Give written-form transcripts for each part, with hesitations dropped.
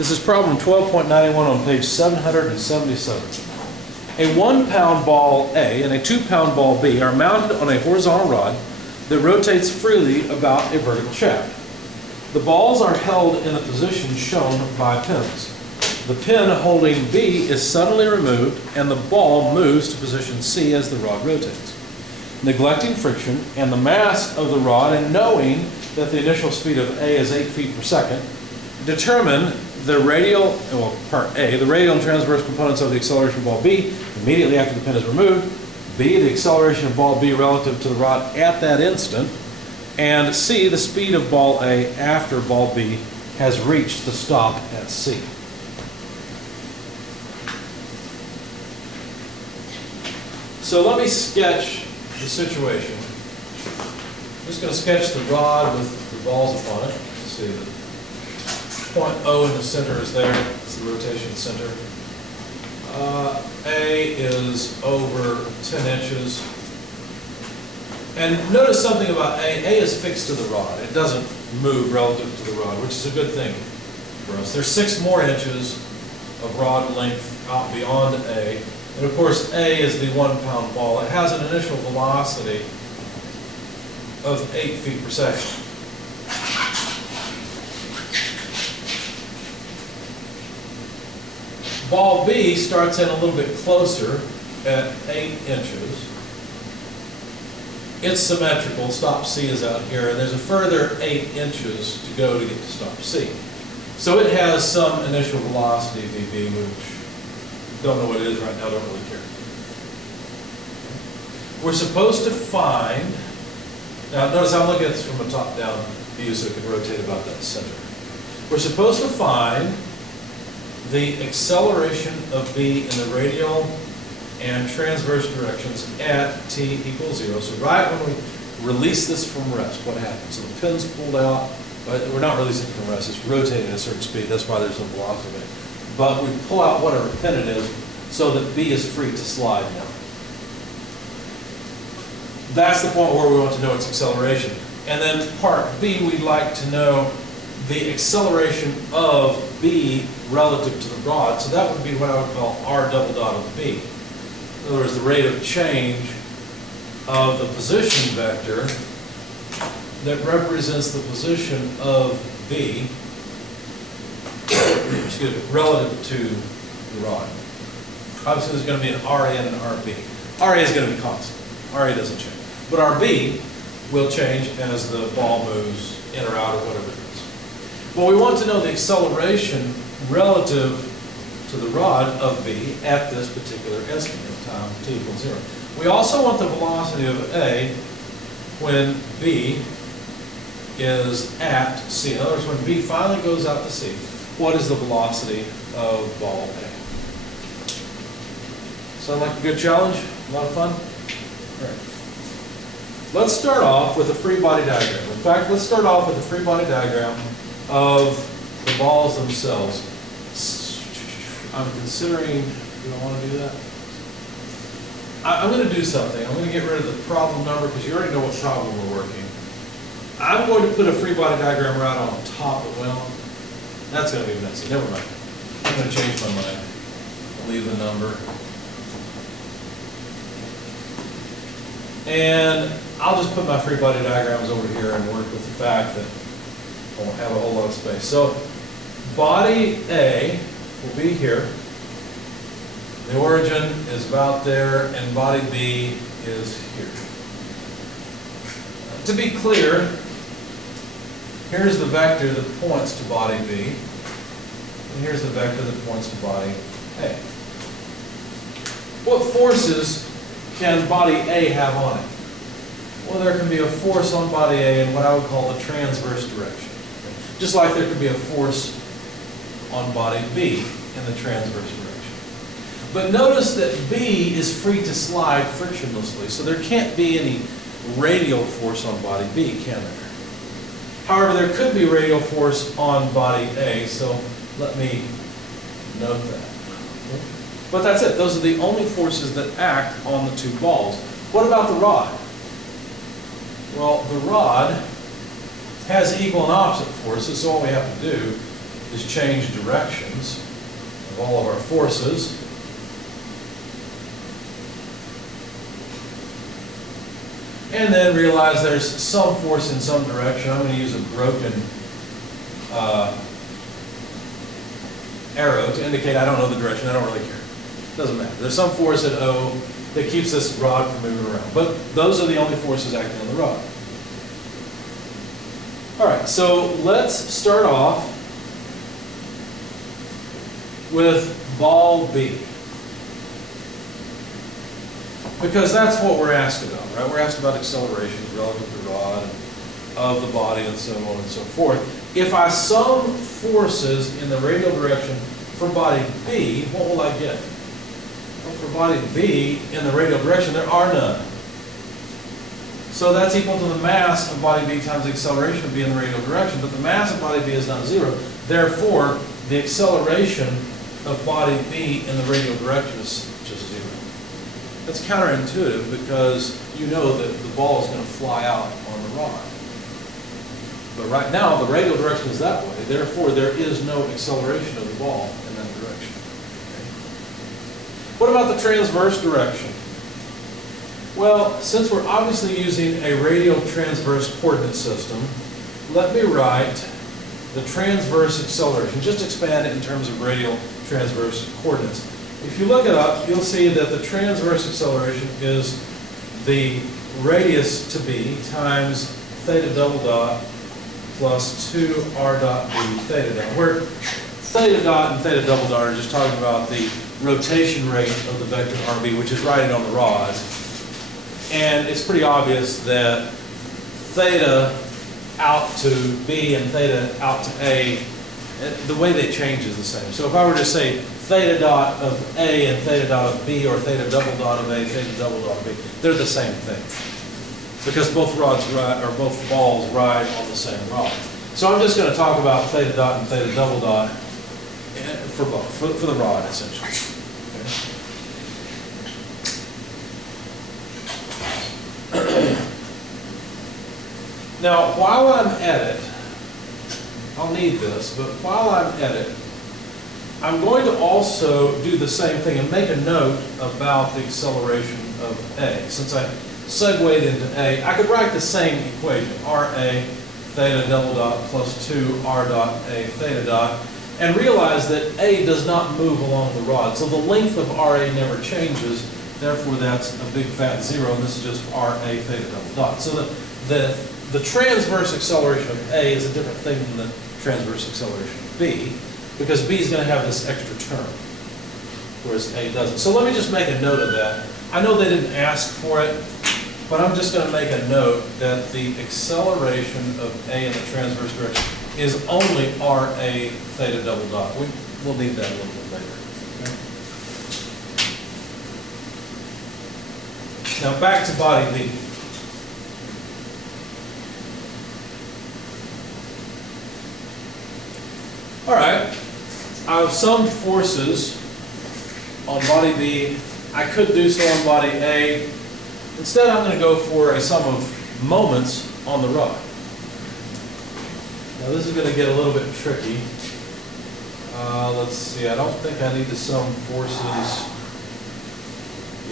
This is problem 12.91 on page 777. A 1 pound ball A and a 2 pound ball B are mounted on a horizontal rod that rotates freely about a vertical shaft. The balls are held in the position shown by pins. The pin holding B is suddenly removed and the ball moves to position C as the rod rotates. Neglecting friction and the mass of the rod and knowing that the initial speed of A is 8 feet per second, determine the radial, well, part A, the radial and transverse components of the acceleration of ball B immediately after the pin is removed, B, the acceleration of ball B relative to the rod at that instant, and C, the speed of ball A after ball B has reached the stop at C. So let me sketch the situation. I'm just going to sketch the rod with the balls upon it. Let's see, the point O in the center is there. It's the rotation center. A is over 10 inches. And notice something about A. A is fixed to the rod. It doesn't move relative to the rod, which is a good thing for us. There's 6 more inches of rod length out beyond A. And of course, A is the 1 pound ball. It has an initial velocity of 8 feet per second. Ball B starts in a little bit closer at 8 inches. It's symmetrical. Stop C is out here, and there's a further 8 inches to go to get to stop C. So it has some initial velocity, VB, which don't know what it is right now, don't really care. We're supposed to find, now notice I'm looking at this from a top-down view so it can rotate about that center. We're supposed to find the acceleration of B in the radial and transverse directions at t equals 0. So right when we release this from rest, what happens? So the pin's pulled out, but we're not releasing it from rest, it's rotating at a certain speed, that's why there's no velocity in it. But we pull out whatever pin it is so that B is free to slide now. That's the point where we want to know its acceleration. And then part B, we'd like to know the acceleration of B relative to the rod. So that would be what I would call R double dot of B. In other words, the rate of change of the position vector that represents the position of B excuse me, relative to the rod. Obviously, there's going to be an RA and an RB. RA is going to be constant. RA doesn't change. But RB will change as the ball moves in or out or whatever it is. Well, we want to know the acceleration relative to the rod of B at this particular estimate of time t equals 0. We also want the velocity of A when B is at C. In other words, when B finally goes out to C, what is the velocity of ball A? Sound like a good challenge? A lot of fun? All right. Let's start off with a free body diagram. In fact, let's start off with a free body diagram of the balls themselves. I'm considering, do I want to do that? I'm going to do something. I'm going to get rid of the problem number because you already know what problem we're working. I'm going to put a free body diagram right on top of, well, that's going to be messy. Never mind. I'm going to change my mind. I'll leave the number. And I'll just put my free body diagrams over here and work with the fact that I won't have a whole lot of space. So body A will be here. The origin is about there, and body B is here. To be clear, here's the vector that points to body B, and here's the vector that points to body A. What forces can body A have on it? Well, there can be a force on body A in what I would call the transverse direction. Just like there could be a force on body B in the transverse direction. But notice that B is free to slide frictionlessly, so there can't be any radial force on body B, can there? However, there could be radial force on body A, so let me note that. But that's it. Those are the only forces that act on the two balls. What about the rod? Well, the rod has equal and opposite forces, so all we have to do is change directions of all of our forces. And then realize there's some force in some direction. I'm going to use a broken arrow to indicate I don't know the direction. I don't really care. Doesn't matter. There's some force at O that keeps this rod from moving around. But those are the only forces acting on the rod. All right, so let's start off with ball B. Because that's what we're asked about, right? We're asked about acceleration relative to the rod of the body and so on and so forth. If I sum forces in the radial direction for body B, what will I get? Well, for body B in the radial direction, there are none. So that's equal to the mass of body B times the acceleration of B in the radial direction, but the mass of body B is not zero. Therefore, the acceleration of body B in the radial direction is just zero. That's counterintuitive because you know that the ball is going to fly out on the rod. But right now, the radial direction is that way. Therefore, there is no acceleration of the ball in that direction. Okay. What about the transverse direction? Well, since we're obviously using a radial transverse coordinate system, let me write the transverse acceleration. Just expand it in terms of radial transverse coordinates. If you look it up, you'll see that the transverse acceleration is the radius to B times theta double dot plus 2r dot B theta dot, where theta dot and theta double dot are just talking about the rotation rate of the vector RB, which is riding on the rod. And it's pretty obvious that theta out to B and theta out to A, the way they change is the same. So if I were to say theta dot of A and theta dot of B, or theta double dot of A, theta double dot of B, they're the same thing. Because both rods ride, or both balls ride on the same rod. So I'm just going to talk about theta dot and theta double dot for both, for the rod essentially. Okay. Now, while I'm at it, I'll need this, but while I'm at it, I'm going to also do the same thing and make a note about the acceleration of A. Since I segued into A, I could write the same equation, RA theta double dot plus 2R dot A theta dot, and realize that A does not move along the rod. So the length of RA never changes, therefore that's a big fat zero, and this is just RA theta double dot. So the transverse acceleration of A is a different thing than the transverse acceleration of B, because B is going to have this extra term, whereas A doesn't. So let me just make a note of that. I know they didn't ask for it, but I'm just going to make a note that the acceleration of A in the transverse direction is only RA theta double dot. We'll need that a little bit later. Okay? Now back to body B. All right, I've summed forces on body B. I could do so on body A. Instead, I'm going to go for a sum of moments on the rod. Now this is going to get a little bit tricky. Let's see, I don't think I need to sum forces.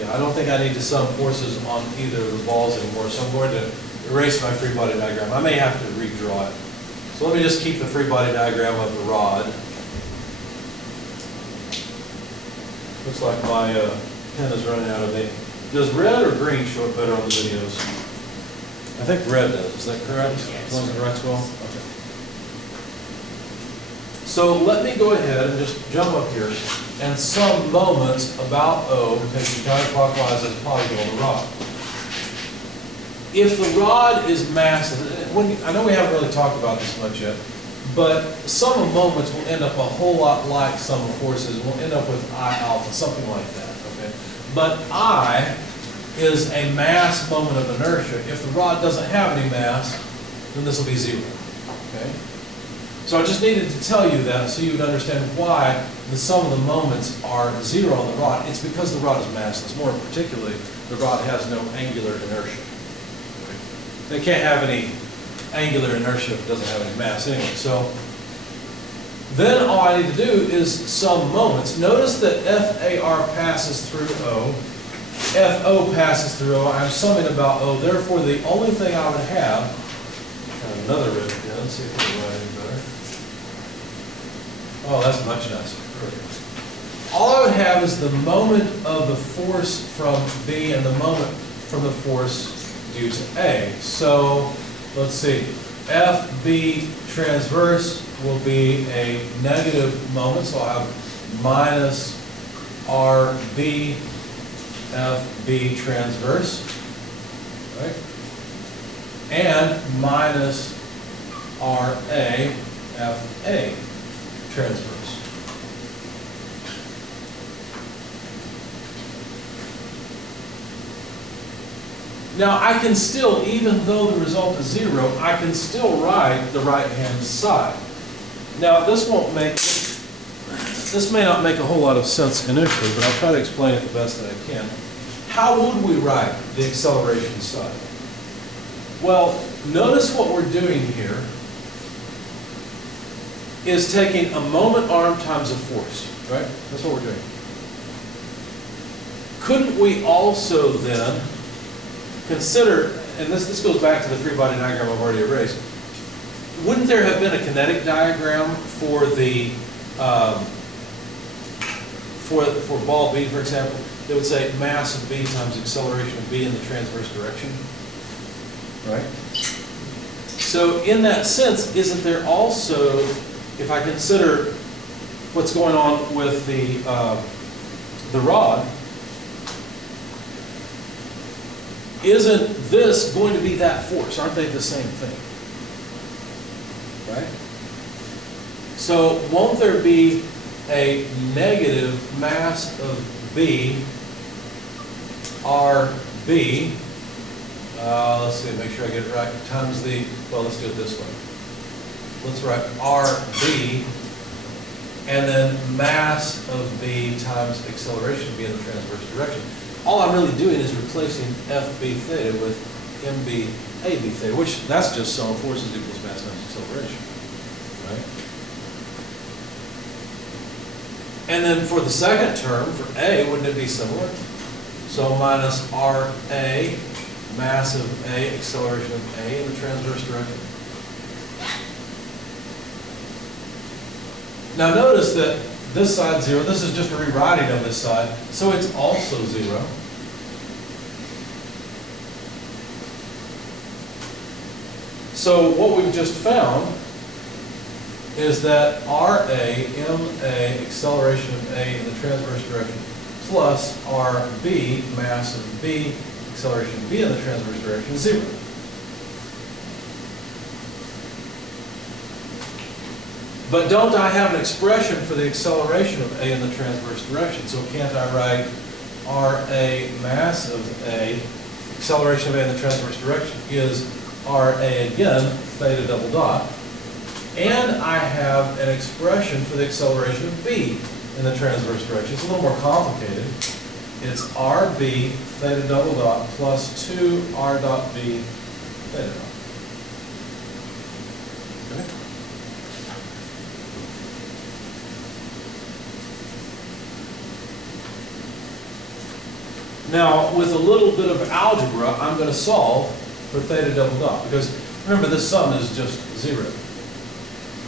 Yeah, I don't think I need to sum forces on either of the balls anymore, so I'm going to erase my free body diagram. I may have to redraw it. So let me just keep the free body diagram of the rod. Looks like my pen is running out of ink. Does red or green show up better on the videos? I think red does. Is that correct? As long as it writes well? Okay. So let me go ahead and just jump up here and sum moments about O, taking counterclockwise as possible on the rod. If the rod is massive, I know we haven't really talked about this much yet, but sum of moments will end up a whole lot like sum of forces. We'll end up with I alpha, something like that. Okay? But I is a mass moment of inertia. If the rod doesn't have any mass, then this will be zero. Okay? So I just needed to tell you that so you would understand why the sum of the moments are zero on the rod. It's because the rod is massless. More particularly, the rod has no angular inertia. They can't have any angular inertia if it doesn't have any mass anyway. So Then all I need to do is sum moments. Notice that FAR passes through O, FO passes through O. I'm summing about O. Therefore, the only thing I would have, another red pen, see if we can write any better. Oh, that's much nicer. Perfect. All I would have is the moment of the force from B and the moment from the force due to A. So let's see, FB transverse will be a negative moment, so I'll have minus RB FB transverse, right? And minus RA FA transverse. Now I can still, even though the result is 0, I can still write the right-hand side. Now this may not make a whole lot of sense initially, but I'll try to explain it the best that I can. How would we write the acceleration side? Well, notice what we're doing here is taking a moment arm times a force, right? That's what we're doing. Couldn't we also then consider, and this goes back to the free body diagram I've already erased, wouldn't there have been a kinetic diagram for the for ball B, for example, that would say mass of B times acceleration of B in the transverse direction, right? So in that sense, isn't there also, if I consider what's going on with the rod, isn't this going to be that force? Aren't they the same thing? Right? So won't there be a negative mass of B, RB, let's see, make sure I get it right, times the, well, let's do it this way. Let's write RB, and then mass of B times acceleration B in the transverse direction. All I'm really doing is replacing FB theta with MB AB theta, which that's just sum of forces equals mass times acceleration, right? And then for the second term, for A, wouldn't it be similar? So minus RA, mass of A, acceleration of A in the transverse direction. Now notice that this side's 0. This is just a rewriting of this side, so it's also 0. So what we've just found is that RA, MA, acceleration of A in the transverse direction, plus RB, mass of B, acceleration of B in the transverse direction, is 0. But don't I have an expression for the acceleration of A in the transverse direction? So can't I write RA mass of A, acceleration of A in the transverse direction is RA again, theta double dot. And I have an expression for the acceleration of B in the transverse direction. It's a little more complicated. It's RB theta double dot plus 2 R dot B theta dot. Okay. Now, with a little bit of algebra, I'm going to solve for theta double dot, because remember, this sum is just 0.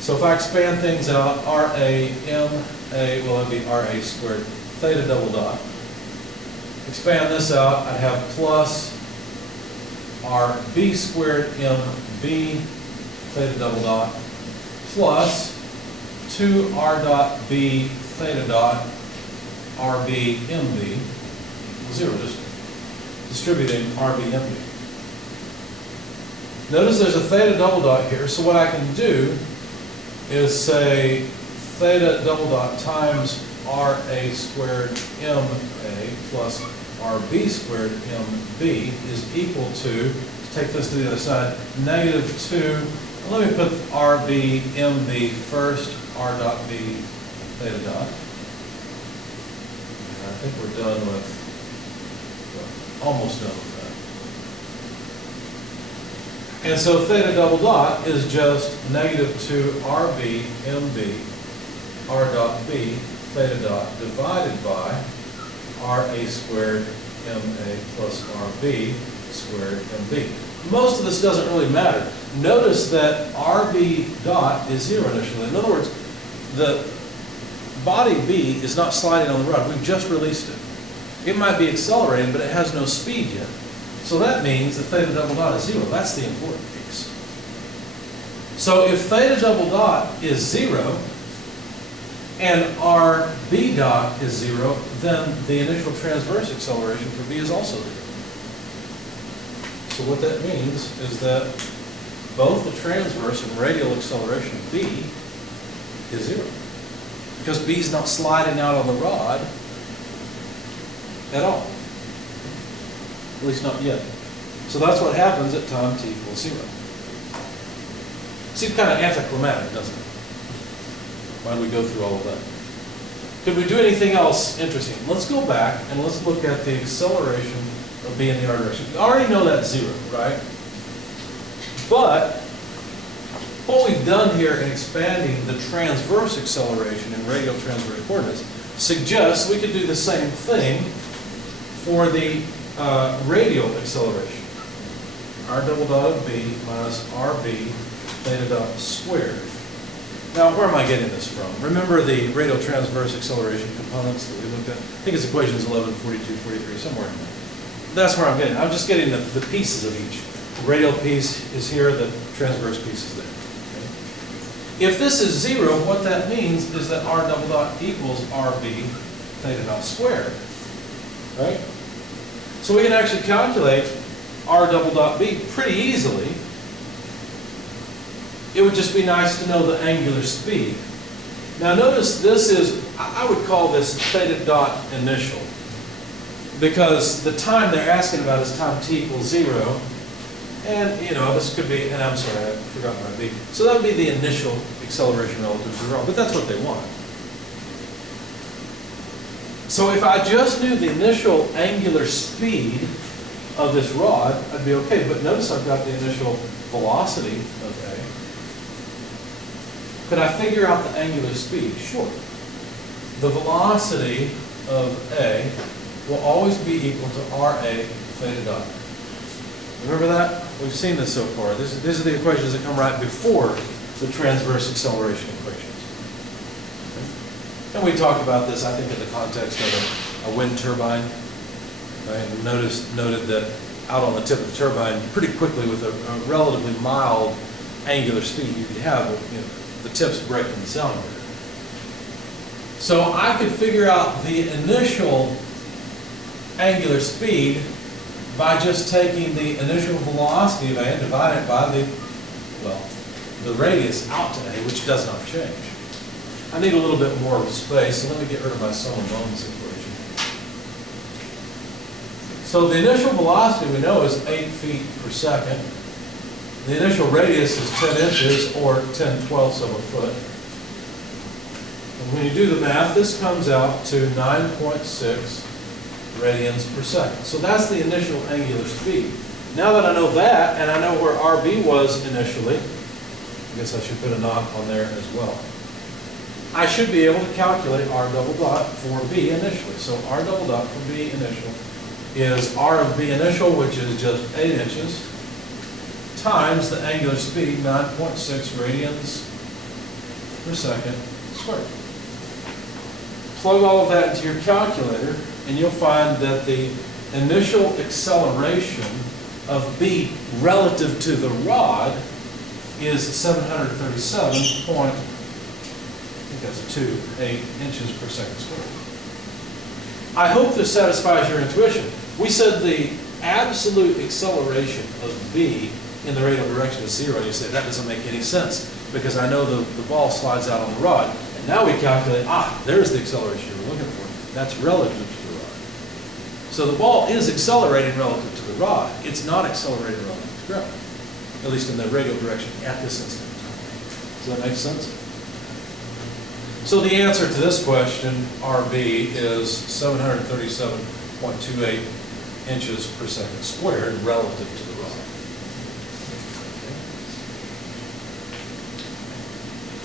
So if I expand things out, RA, MA, well, that'd be RA squared, theta double dot. Expand this out, I'd have plus RB squared MB, theta double dot, plus 2 R dot B theta dot RB MB, 0, just distributing RB MB. Notice there's a theta double dot here, so what I can do is say theta double dot times RA squared MA plus RB squared MB is equal to, take this to the other side, negative 2, let me put RB MB first, R dot B theta dot. And I think we're done with, well, almost done with that. And so theta double dot is just negative 2 RB MB r dot b theta dot divided by RA squared MA plus RB squared MB. Most of this doesn't really matter. Notice that RB dot is 0 initially. In other words, the body B is not sliding on the rod. We've just released it. It might be accelerating, but it has no speed yet. So that means that theta double dot is 0. That's the important piece. So if theta double dot is 0, and RB dot is 0, then the initial transverse acceleration for B is also 0. So what that means is that both the transverse and radial acceleration of B is 0. Because B is not sliding out on the rod at all. At least not yet. So that's what happens at time t equals 0. Seems kind of anticlimactic, doesn't it? Why do we go through all of that? Could we do anything else interesting? Let's go back and let's look at the acceleration of B in the r direction. We already know that's 0, right? But what we've done here in expanding the transverse acceleration in radial transverse coordinates suggests we could do the same thing for the radial acceleration. R double dot of B minus RB theta dot squared. Now, where am I getting this from? Remember the radial transverse acceleration components that we looked at? I think it's equations 11, 42, 43, somewhere in there. That's where I'm getting. I'm just getting the pieces of each. The radial piece is here, the transverse piece is there. Okay? If this is 0, what that means is that R double dot equals RB theta dot squared. Right? So we can actually calculate R double dot B pretty easily. It would just be nice to know the angular speed. Now notice this is, I would call this theta dot initial, because the time they're asking about is time t equals 0, and this could be, and I'm sorry, I forgot my b. So that would be the initial acceleration relative to the rod, but that's what they want. So if I just knew the initial angular speed of this rod, I'd be okay, but notice I've got the initial velocity of A. Could I figure out the angular speed? Sure. The velocity of A will always be equal to RA theta dot. Remember that? We've seen this so far. These are the equations that come right before the transverse acceleration equations. And we talked about this, I think, in the context of a wind turbine. Right? And noted that out on the tip of the turbine, pretty quickly with a relatively mild angular speed, you could have the tips breaking the sound barrier. So I could figure out the initial angular speed by just taking the initial velocity of A and dividing it by the radius out to A, which does not change. I need a little bit more space, so let me get rid of my sum of moments equation. So the initial velocity we know is 8 feet per second. The initial radius is 10 inches, or 10/12 of a foot. And when you do the math, this comes out to 9.6 radians per second. So that's the initial angular speed. Now that I know that, and I know where RB was initially, I guess I should put a knot on there as well. I should be able to calculate R double dot for B initially. So R double dot for B initial is R of B initial, which is just 8 inches, times the angular speed, 9.6 radians per second squared. Plug all of that into your calculator, and you'll find that the initial acceleration of B relative to the rod is 737.8 inches per second squared. I hope this satisfies your intuition. We said the absolute acceleration of B in the radial direction is 0. You say, that doesn't make any sense, because I know the ball slides out on the rod. And now we calculate, there's the acceleration you were looking for. That's relative to the rod. So the ball is accelerating relative to the rod. It's not accelerating relative to the ground, at least in the radial direction at this instant. Does that make sense? So the answer to this question, RB, is 737.28 inches per second squared relative to the rod.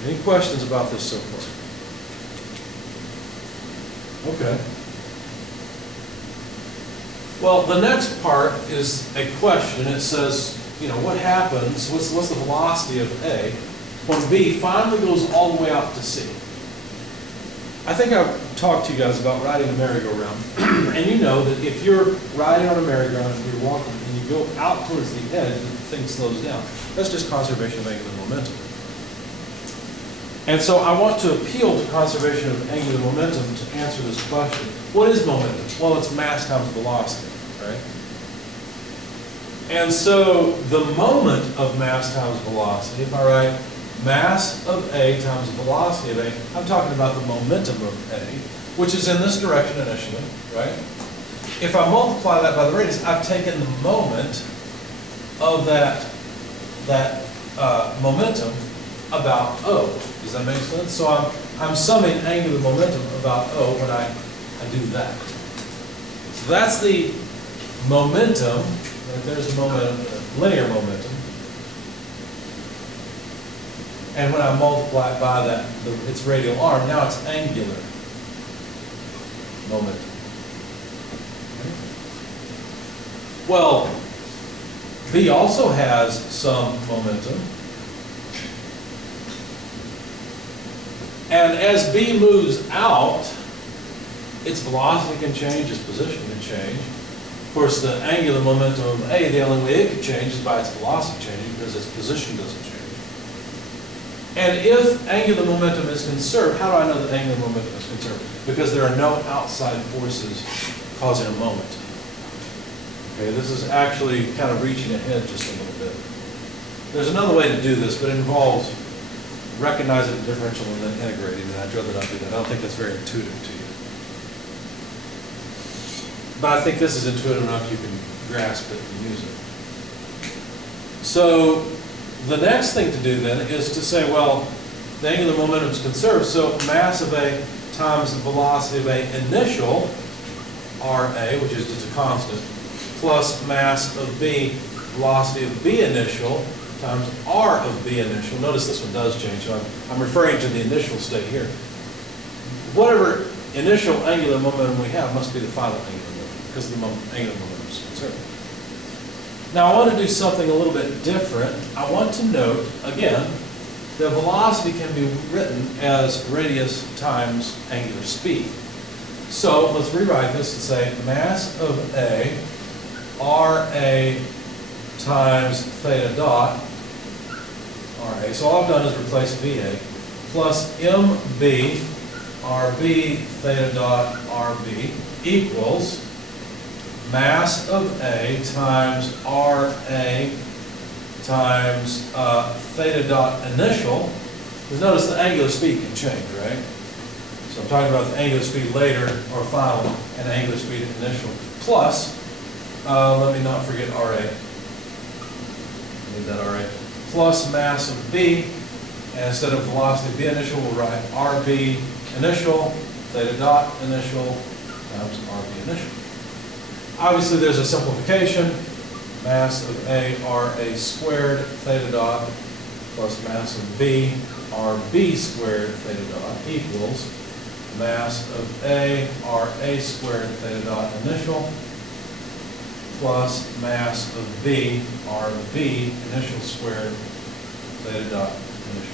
Okay. Any questions about this so far? Okay. Well, the next part is a question. It says, you know, what happens, what's the velocity of A when B finally goes all the way out to C? I think I've talked to you guys about riding a merry-go-round. And you know that if you're riding on a merry-go-round and you're walking and you go out towards the edge, the thing slows down. That's just conservation of angular momentum. And so I want to appeal to conservation of angular momentum to answer this question. What is momentum? Well, it's mass times velocity, right? And so the moment of mass times velocity, if I write mass of A times velocity of A, I'm talking about the momentum of A, which is in this direction initially, right? If I multiply that by the radius, I've taken the moment of that momentum about O. Does that make sense? So I'm summing angular momentum about O when I do that. So that's the momentum. Right, there's the momentum, linear momentum. And when I multiply it by that, its radial arm, now it's angular momentum. Okay. Well, B also has some momentum. And as B moves out, its velocity can change, its position can change. Of course, the angular momentum of A, the only way it can change is by its velocity changing because its position doesn't change. And if angular momentum is conserved, how do I know that angular momentum is conserved? Because there are no outside forces causing a moment. Okay, this is actually kind of reaching ahead just a little bit. There's another way to do this, but it involves recognizing the differential and then integrating, and I'd rather not do that. I don't think that's very intuitive to you. But I think this is intuitive enough you can grasp it and use it. So the next thing to do then is to say, well, the angular momentum is conserved, so mass of A times the velocity of A initial, RA, which is just a constant, plus mass of B, velocity of B initial, times R of B initial. Notice this one does change, so I'm referring to the initial state here. Whatever initial angular momentum we have must be the final angular momentum, because the angular momentum is conserved. Now I want to do something a little bit different. I want to note, again, the velocity can be written as radius times angular speed. So let's rewrite this and say mass of A, RA times theta dot, RA. So all I've done is replace VA, plus MB, RB theta dot RB equals mass of A times RA times theta dot initial. Because notice the angular speed can change, right? So I'm talking about the angular speed later or final and angular speed initial. Plus, let me not forget RA. Need that RA. Plus mass of B, and instead of velocity B initial, we'll write RB initial, theta dot initial times RB initial. Obviously, there's a simplification. Mass of A, RA squared, theta dot, plus mass of B, RB squared, theta dot, equals mass of A, RA squared, theta dot initial, plus mass of B, RB initial squared, theta dot initial.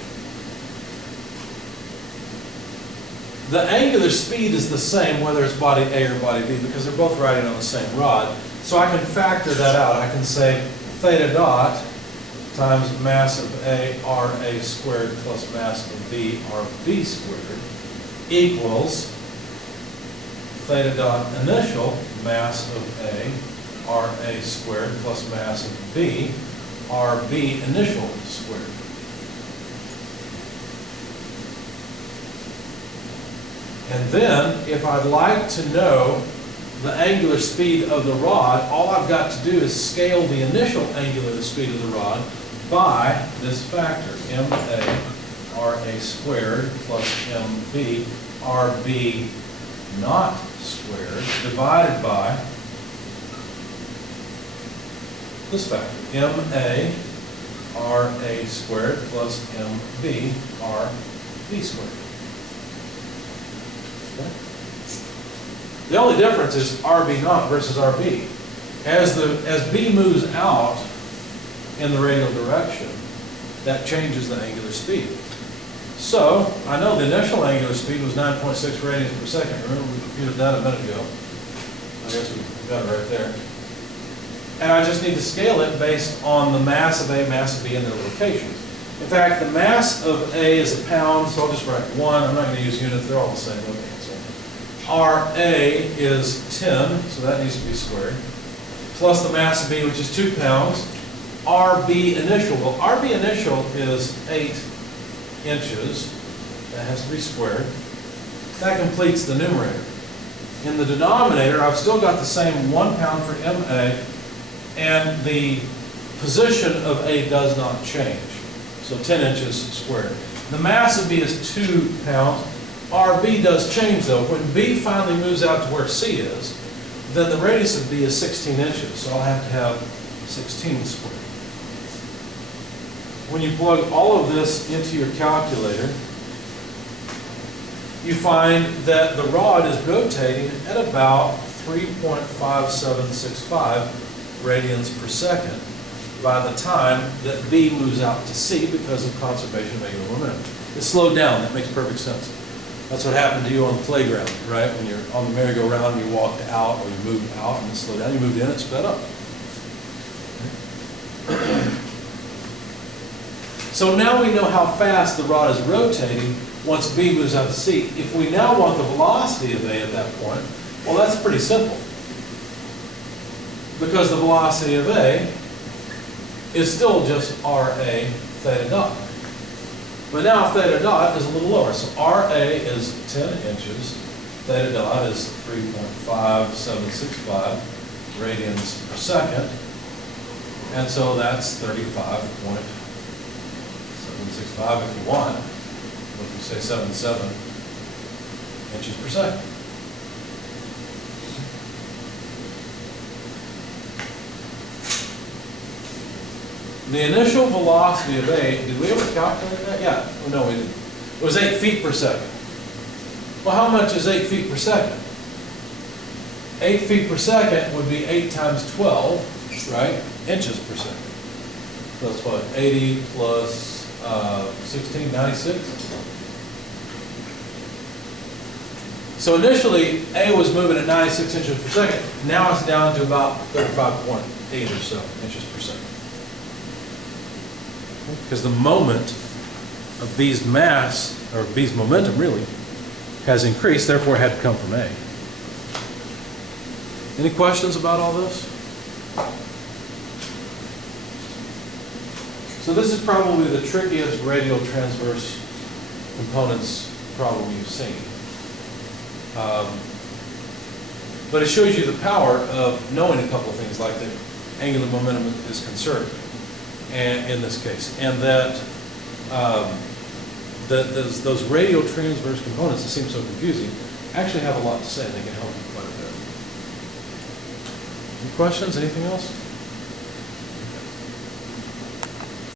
The angular speed is the same whether it's body A or body B because they're both riding on the same rod. So I can factor that out. I can say theta dot times mass of A, RA squared plus mass of B, RB squared equals theta dot initial mass of A, RA squared plus mass of B, RB initial squared. And then, if I'd like to know the angular speed of the rod, all I've got to do is scale the initial angular speed of the rod by this factor, MA RA squared plus MB RB naught squared divided by this factor, MA RA squared plus MB RB squared. Okay. The only difference is RB naught versus RB. As B moves out in the radial direction, that changes the angular speed. So, I know the initial angular speed was 9.6 radians per second. Remember, we computed that a minute ago. I guess we got it right there. And I just need to scale it based on the mass of A, mass of B, and their locations. In fact, the mass of A is a pound, so I'll just write 1. I'm not going to use units, they're all the same. Okay, so RA is 10, so that needs to be squared, plus the mass of B, which is 2 pounds. RB initial, well, RB initial is 8 inches. That has to be squared. That completes the numerator. In the denominator, I've still got the same 1 pound for MA, and the position of A does not change. So 10 inches squared. The mass of B is 2 pounds. RB does change though. When B finally moves out to where C is, then the radius of B is 16 inches. So I'll have to have 16 squared. When you plug all of this into your calculator, you find that the rod is rotating at about 3.5765 radians per second by the time that B moves out to C because of conservation of angular momentum. It's slowed down. That makes perfect sense. That's what happened to you on the playground, right? When you're on the merry-go-round, you walked out or you moved out and it slowed down. You moved in, it sped up. So now we know how fast the rod is rotating once B moves out to C. If we now want the velocity of A at that point, well, that's pretty simple. Because the velocity of A is still just RA theta dot. But now theta dot is a little lower. So RA is 10 inches, theta dot is 3.5765 radians per second. And so that's 35.765 if you want. If you say 77 inches per second. The initial velocity of A, did we ever calculate that? Yeah, no we didn't. It was 8 feet per second. Well, how much is 8 feet per second? 8 feet per second would be 8 times 12, right? Inches per second. So that's what, 80 plus 16, 96? So initially, A was moving at 96 inches per second. Now it's down to about 35.8 or so inches per second. Because the moment of B's mass, or B's momentum really, has increased, therefore it had to come from A. Any questions about all this? So this is probably the trickiest radial transverse components problem you've seen. But it shows you the power of knowing a couple of things, like that angular momentum is conserved. And in this case, and that those radial transverse components that seem so confusing actually have a lot to say. They can help you quite a bit. Any questions? Anything else?